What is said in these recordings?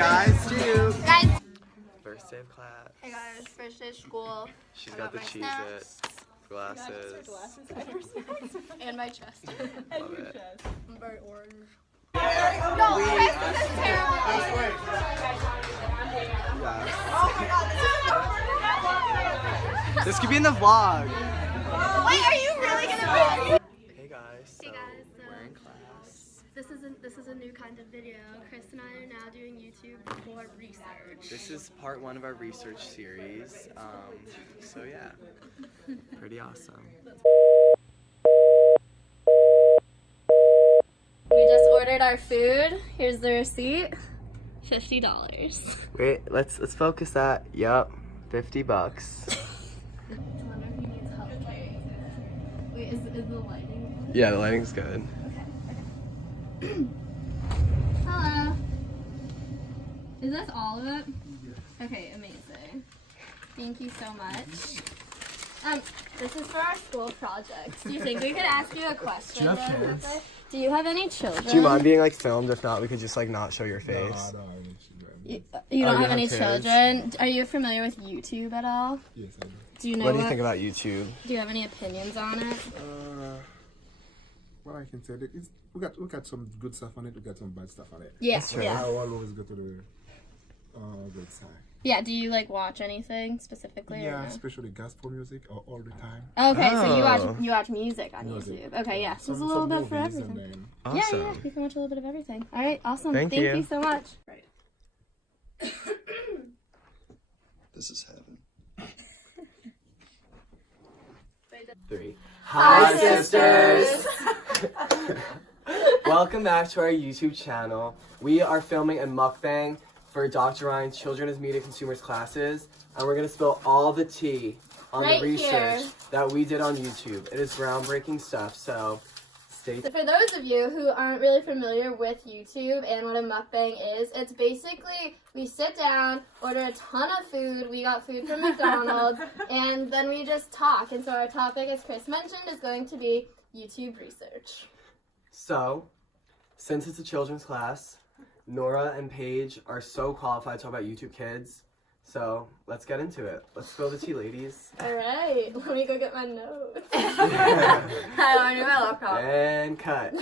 guys, Stu. Guys. First day of class. Hey guys, first day of school. She's got the Cheez-It, glasses. And my chest. Love it. I'm very orange. No, Chris, this is terrible. This could be in the vlog. Wait, are you really gonna be? Hey guys, so we're in class. This is a new kind of video. Chris and I are now doing YouTube for research. This is part 1 of our research series. So yeah, pretty awesome. We just ordered our food. Here's the receipt. $50. Wait, let's focus that. Yup, $50. I wonder if he needs help carrying it. Wait, is the lighting good? Yeah, the lighting's good. Okay. Hello. Is this all of it? Okay, amazing. Thank you so much. This is for our school project. Do you think we could ask you a question? Do you have kids? Do you have any children? Do you mind being like filmed? If not, we could just like not show your face. No, I don't have any children. You don't Oh, you have any have kids? children? Are you familiar with YouTube at all? Yes, I do. Do you know What do you think about YouTube? Do you have any opinions on it? What I can say, we got some good stuff on it. We got some bad stuff on it. Yeah, true. yeah. I always go to the good side. Yeah, do you like watch anything specifically? Yeah, or no? especially gospel music all the time. Okay, so Oh. you watch music on Music. YouTube. Okay, yeah, so it's a Some little bit for movies and everything. then- Awesome. Yeah, you can watch a little bit of everything. All right, awesome. Thank Thank you. you so much. Right. This is heaven. 3. Hi, sisters. Welcome back to our YouTube channel. We are filming a mukbang for Dr. Ryan's Children's Media Consumers classes, and we're gonna spill all the tea on Right the research here. that we did on YouTube. It is groundbreaking stuff, so stay So tuned. for those of you who aren't really familiar with YouTube and what a mukbang is, it's basically we sit down, order a ton of food. We got food from McDonald's, and then we just talk. And so our topic, as Chris mentioned, is going to be YouTube research. So, since it's a children's class, Nora and Paige are so qualified to talk about YouTube Kids. So, let's get into it. Let's spill the tea, ladies. All right, let me go get my notes. I knew my laptop. And cut.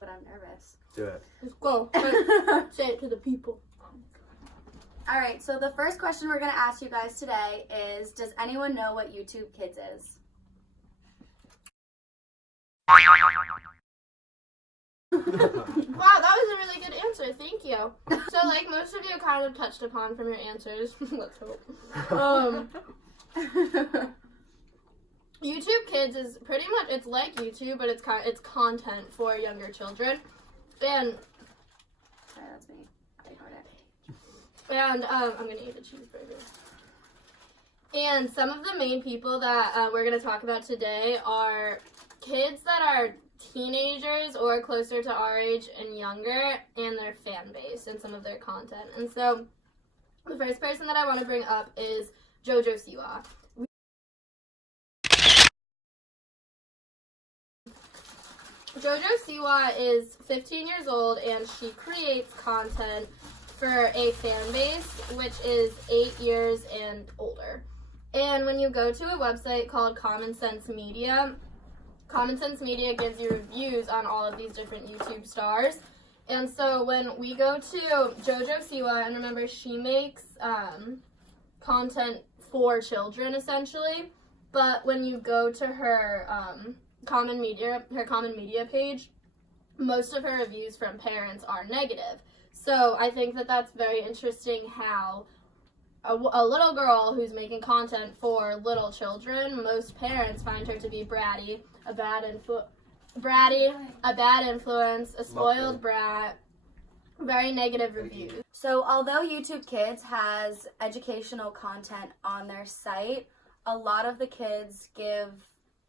But I'm nervous. Do it. Let's go. Say it to the people. All right, so the first question we're going to ask you guys today is, does anyone know what YouTube Kids is? Wow, that was a really good answer. Thank you. So, like most of you kind of touched upon from your answers. Let's hope. YouTube Kids is pretty much, it's like YouTube, but it's content for younger children. And Sorry, that's me. I ignored it. I'm gonna eat a cheeseburger. And some of the main people that we're gonna talk about today are kids that are teenagers or closer to our age and younger, and their fan base and some of their content. And so the first person that I want to bring up is JoJo Siwa. JoJo Siwa is 15 years old, and she creates content for a fan base which is 8 years and older. And when you go to a website called Common Sense Media gives you reviews on all of these different YouTube stars. And so when we go to JoJo Siwa, and remember she makes content for children essentially, but when you go to her Common Media page, most of her reviews from parents are negative. So I think that that's very interesting how a little girl who's making content for little children, most parents find her to be bratty, a bad influence, a spoiled brat, very negative reviews. So although YouTube Kids has educational content on their site, a lot of the kids give,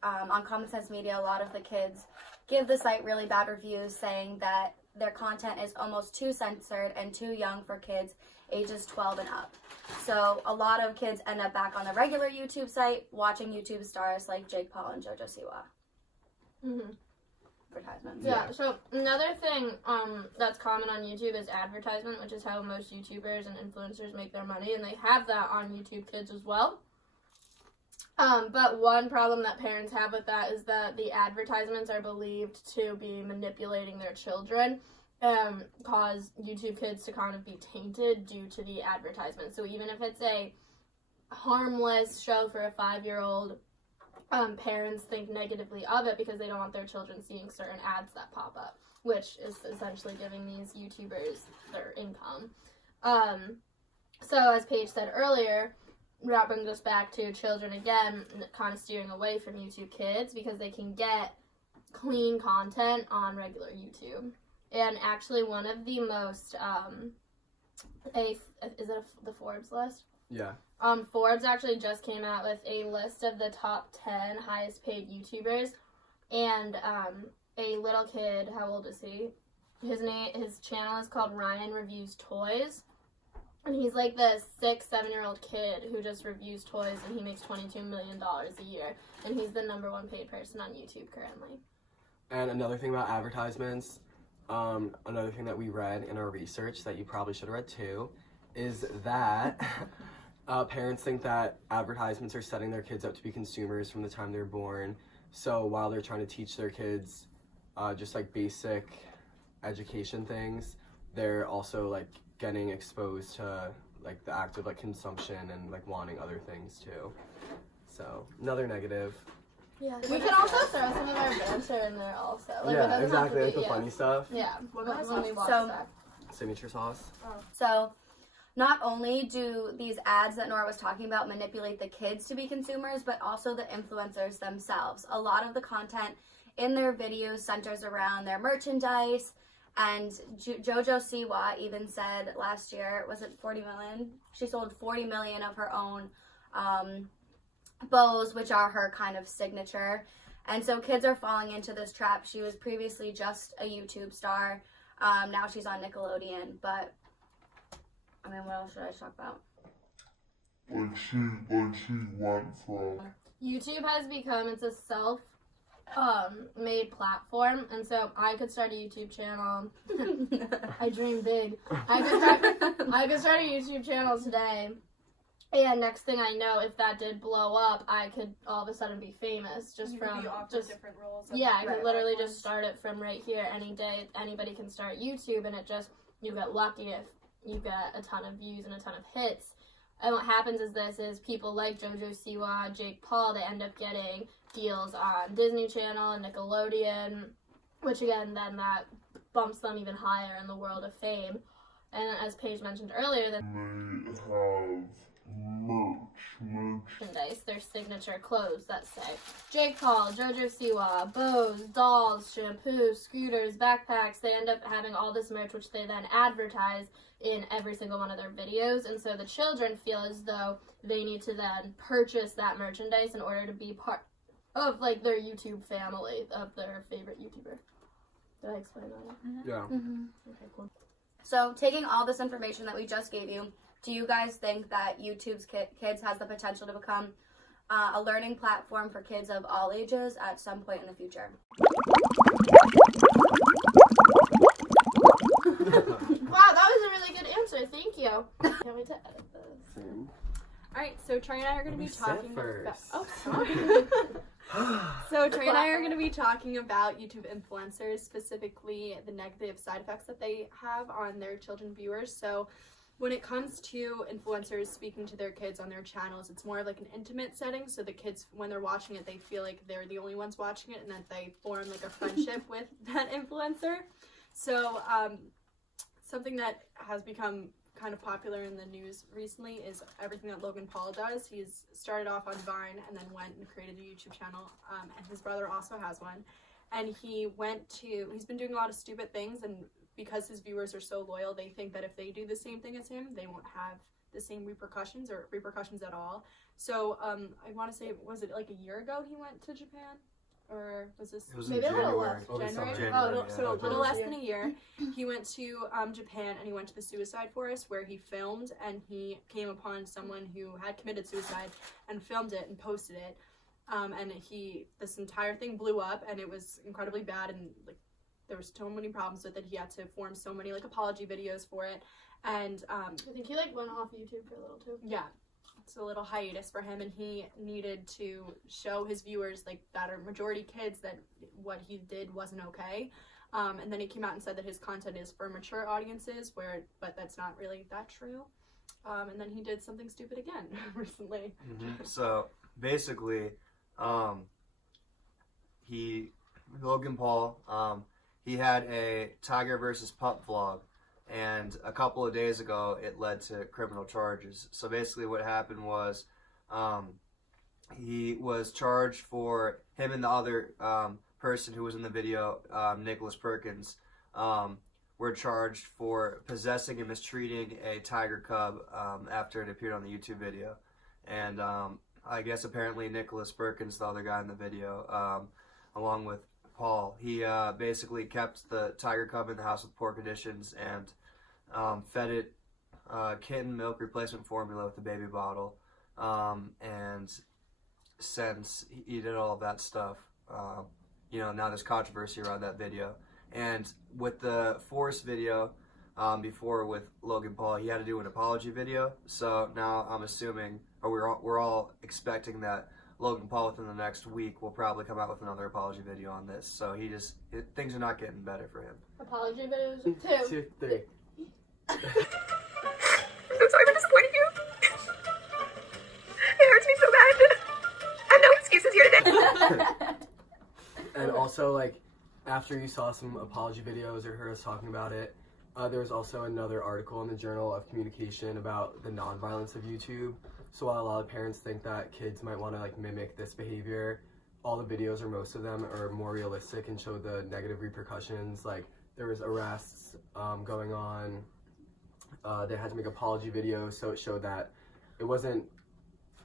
on Common Sense Media, a lot of the kids give the site really bad reviews saying that their content is almost too censored and too young for kids ages 12 and up. So a lot of kids end up back on the regular YouTube site watching YouTube stars like Jake Paul and JoJo Siwa. Mm-hmm. advertisements. Yeah, so another thing that's common on YouTube is advertisement, which is how most YouTubers and influencers make their money, and they have that on YouTube Kids as well. But one problem that parents have with that is that the advertisements are believed to be manipulating their children, cause YouTube Kids to kind of be tainted due to the advertisement. So even if it's a harmless show for a 5-year-old, parents think negatively of it because they don't want their children seeing certain ads that pop up, which is essentially giving these YouTubers their income. So as Paige said earlier, that brings us back to children again, kind of steering away from YouTube Kids because they can get clean content on regular YouTube. And actually one of the most, the Forbes list? Yeah. Forbes actually just came out with a list of the top 10 highest paid YouTubers, and a little kid, how old is he? His channel is called Ryan Reviews Toys, and he's like this 6-7-year-old kid who just reviews toys, and he makes $22 million a year, and he's the #1 paid person on YouTube currently. And another thing about advertisements, another thing that we read in our research that you probably should have read too, is that parents think that advertisements are setting their kids up to be consumers from the time they're born. So while they're trying to teach their kids just like basic education things, they're also like getting exposed to like the act of like consumption and like wanting other things too. So another negative. Yeah, we can also throw some of our banter in there also. Like, it Yeah, doesn't have exactly, to like be, the funny stuff. Yeah, when we watch So- that. Signature sauce. So not only do these ads that Nora was talking about manipulate the kids to be consumers, but also the influencers themselves. A lot of the content in their videos centers around their merchandise, and JoJo Siwa even said last year, was it 40 million? She sold 40 million of her own bows, which are her kind of signature. And so kids are falling into this trap. She was previously just a YouTube star. Now she's on Nickelodeon, but I mean, what else should I talk about? Like she went from YouTube has become, it's a self made platform, and so I could start a YouTube channel. I dream big. I could start a YouTube channel today, and next thing I know, if that did blow up, I could all of a sudden be famous just You from could be offered just different roles. yeah. I could Right. literally just start it from right here any day. Anybody can start YouTube, and it just, you get lucky if you get a ton of views and a ton of hits. And what happens is people like JoJo Siwa, Jake Paul, they end up getting deals on Disney Channel and Nickelodeon, which again, then that bumps them even higher in the world of fame. And as Paige mentioned earlier, the they have merchandise, their signature clothes that say Jake Paul, JoJo Siwa, bows, dolls, shampoos, scooters, backpacks. They end up having all this merch, which they then advertise in every single one of their videos, and so the children feel as though they need to then purchase that merchandise in order to be part of like their YouTube family, of their favorite YouTuber. Did I explain that? Yeah. Okay, cool. So, taking all this information that we just gave you, do you guys think that YouTube's Kids has the potential to become a learning platform for kids of all ages at some point in the future? Wow, that was a really good answer. Thank you. Can't wait to edit this. Same. Alright, so Trey and I are going to be Let me sit talking first. about... Oh, sorry. So Trey and I are going to be talking about YouTube influencers, specifically the negative side effects that they have on their children viewers. So when it comes to influencers speaking to their kids on their channels, it's more of like an intimate setting. So the kids, when they're watching it, they feel like they're the only ones watching it and that they form like a friendship with that influencer. So something that has become kind of popular in the news recently is everything that Logan Paul does. He's started off on Vine and then went and created a YouTube channel, and his brother also has one. And he's been doing a lot of stupid things, and because his viewers are so loyal, they think that if they do the same thing as him, they won't have the same repercussions or repercussions at all. So I want to say, was it like a year ago he went to Japan? Or was this It was maybe in a little January. less. Over January? summer. Oh, yeah. so a little less Yeah. than a year. He went to Japan and he went to the suicide forest where he filmed, and he came upon someone who had committed suicide and filmed it and posted it. and this entire thing blew up, and it was incredibly bad, and like there was so many problems with it. He had to form so many like apology videos for it, and I think he like went off YouTube for a little too. yeah, it's a little hiatus for him, and he needed to show his viewers, like that are majority kids, that what he did wasn't okay. And then he came out and said that his content is for mature audiences, but that's not really that true. And then he did something stupid again recently. So basically, Logan Paul, he had a tiger versus pup vlog, and a couple of days ago it led to criminal charges. So basically what happened was he was charged for, him and the other person who was in the video, Nicholas Perkins, were charged for possessing and mistreating a tiger cub after it appeared on the YouTube video. And I guess apparently Nicholas Perkins, the other guy in the video, along with Paul, he basically kept the tiger cub in the house with poor conditions and fed it kitten milk replacement formula with the baby bottle. And since he did all of that stuff, now there's controversy around that video. And with the Forrest video before with Logan Paul, he had to do an apology video. So now I'm assuming, or we're all expecting that Logan Paul within the next week will probably come out with another apology video on this. So things are not getting better for him. Apology videos 2, 3. I'm so sorry for disappointing you. It hurts me so bad. I have no excuses here today. And also, like, after you saw some apology videos or heard us talking about it, there was also another article in the Journal of Communication about the nonviolence of YouTube. So while a lot of parents think that kids might want to like mimic this behavior, all the videos, or most of them, are more realistic and show the negative repercussions. Like, there was arrests going on. They had to make apology videos, so it showed that it wasn't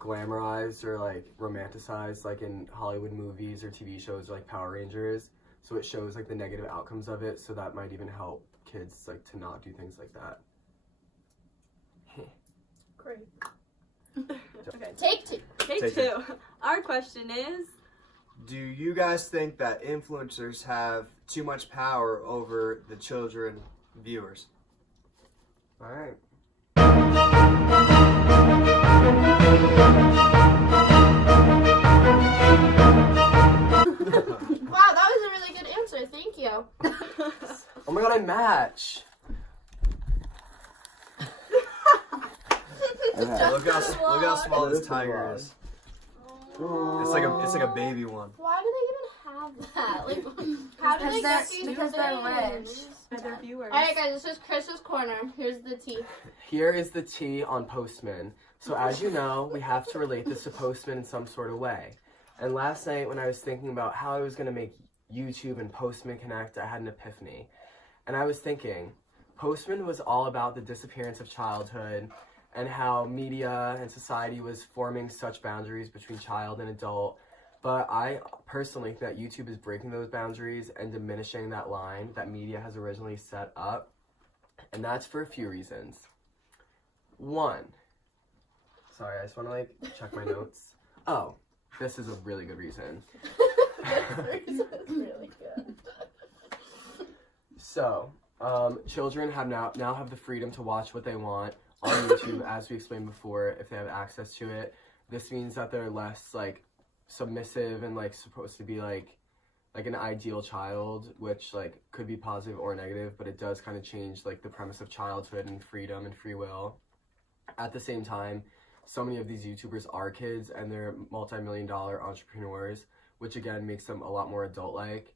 glamorized or like romanticized like in Hollywood movies or TV shows like Power Rangers. So it shows like the negative outcomes of it, so that might even help kids like to not do things like that. Great. Okay, Take 2. take two. Our question is, Do you guys think that influencers have too much power over the children viewers? All right. Wow, that was a really good answer. Thank you. Oh my god, I match. Look how small this tiger is. It's like a baby one. Why do they even have that? Like, how do they get these because they're rich. things? for their viewers. Alright guys, this is Chris's corner. Here's the tea. Here is the tea on Postman. So as you know, we have to relate this to Postman in some sort of way. And last night when I was thinking about how I was going to make YouTube and Postman connect, I had an epiphany. And I was thinking, Postman was all about the disappearance of childhood and how media and society was forming such boundaries between child and adult. But I personally think that YouTube is breaking those boundaries and diminishing that line that media has originally set up. And that's for a few reasons. One, sorry, I just want to like check my notes. Oh, this is a really good reason. This reason is really good. So, children have now have the freedom to watch what they want on YouTube, as we explained before, if they have access to it. This means that they're less like submissive and like supposed to be like an ideal child, which like could be positive or negative, but it does kind of change like the premise of childhood and freedom and free will. At the same time, so many of these YouTubers are kids and they're multi-million-dollar entrepreneurs, which again makes them a lot more adult-like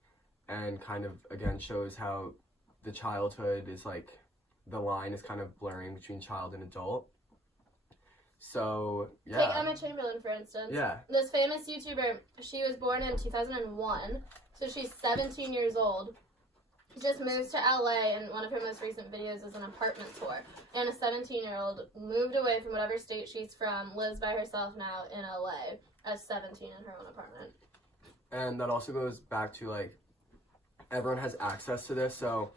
and kind of again shows how the childhood is like the line is kind of blurring between child and adult. So yeah. Take Emma Chamberlain for instance. Yeah. This famous YouTuber, she was born in 2001, so she's 17 years old. She just moves to LA, and one of her most recent videos is an apartment tour. And a 17-year-old moved away from whatever state she's from, lives by herself now in LA as 17 in her own apartment. And that also goes back to like everyone has access to this. So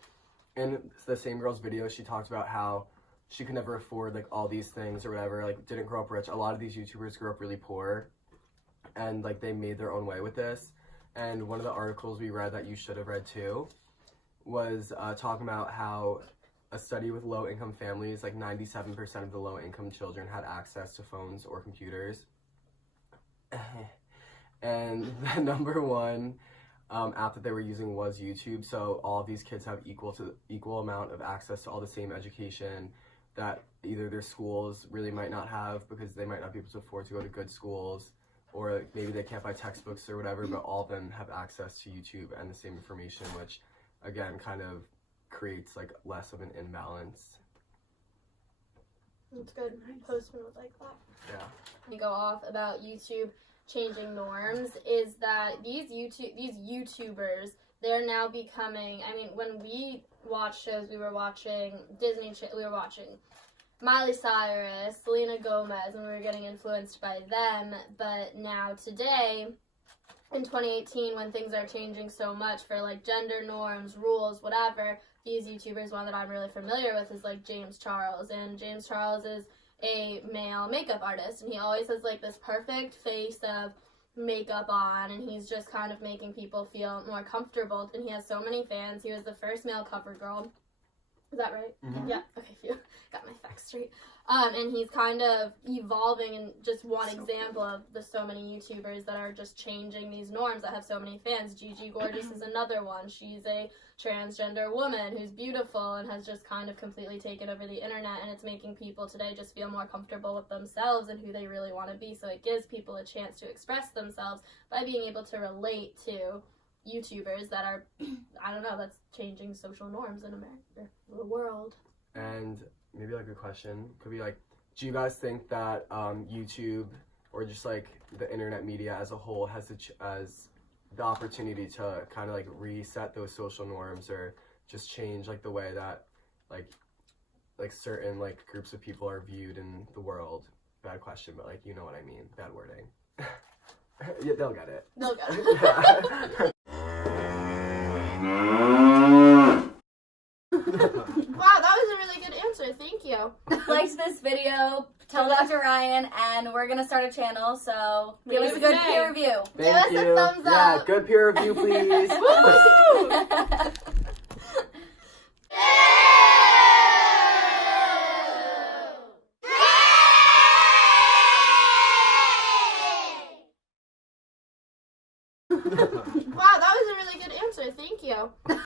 in the same girl's video, she talked about how she could never afford like all these things or whatever, like didn't grow up rich. A lot of these YouTubers grew up really poor. and like they made their own way with this. And one of the articles we read that you should have read too was talking about how a study with low-income families, like 97% of the low-income children had access to phones or computers. And the number one app that they were using was YouTube. So all of these kids have equal amount of access to all the same education that either their schools really might not have because they might not be able to afford to go to good schools, or maybe they can't buy textbooks or whatever, but all of them have access to YouTube and the same information, which again kind of creates like less of an imbalance. That's good. Postman would like that. Yeah. We go off about YouTube changing norms is that these YouTubers, they're now becoming, I mean, when we watch shows, we were watching we were watching Miley Cyrus, Selena Gomez, and we were getting influenced by them. But now today, in 2018, when things are changing so much for like gender norms, rules, whatever, these YouTubers, one that I'm really familiar with is like James Charles. And James Charles is a male makeup artist, and he always has like this perfect face of makeup on, and he's just kind of making people feel more comfortable, and he has so many fans. He was the first male cover girl. Is that right? Mm-hmm. Yeah. Okay, phew. Got my facts straight. And he's kind of evolving, and just one example of the so many YouTubers that are just changing these norms that have so many fans. Gigi Gorgeous is another one. She's a transgender woman who's beautiful and has just kind of completely taken over the internet, and it's making people today just feel more comfortable with themselves and who they really want to be. So it gives people a chance to express themselves by being able to relate to YouTubers that are, I don't know, that's changing social norms in America, the world. And maybe like a question could be like, do you guys think that YouTube or just like the internet media as a whole has the opportunity to kind of like reset those social norms, or just change like the way that like certain like groups of people are viewed in the world? Bad question, but like, you know what I mean. Bad wording. Yeah, they'll get it. They'll get it. Wow, that was a really good answer. Thank you. Liked this video, tell Dr. Ryan, and we're gonna start a channel, so give us a good peer review. Give us a thumbs Yeah, up. good peer review, please. Wow, that was a really good answer. Thank you.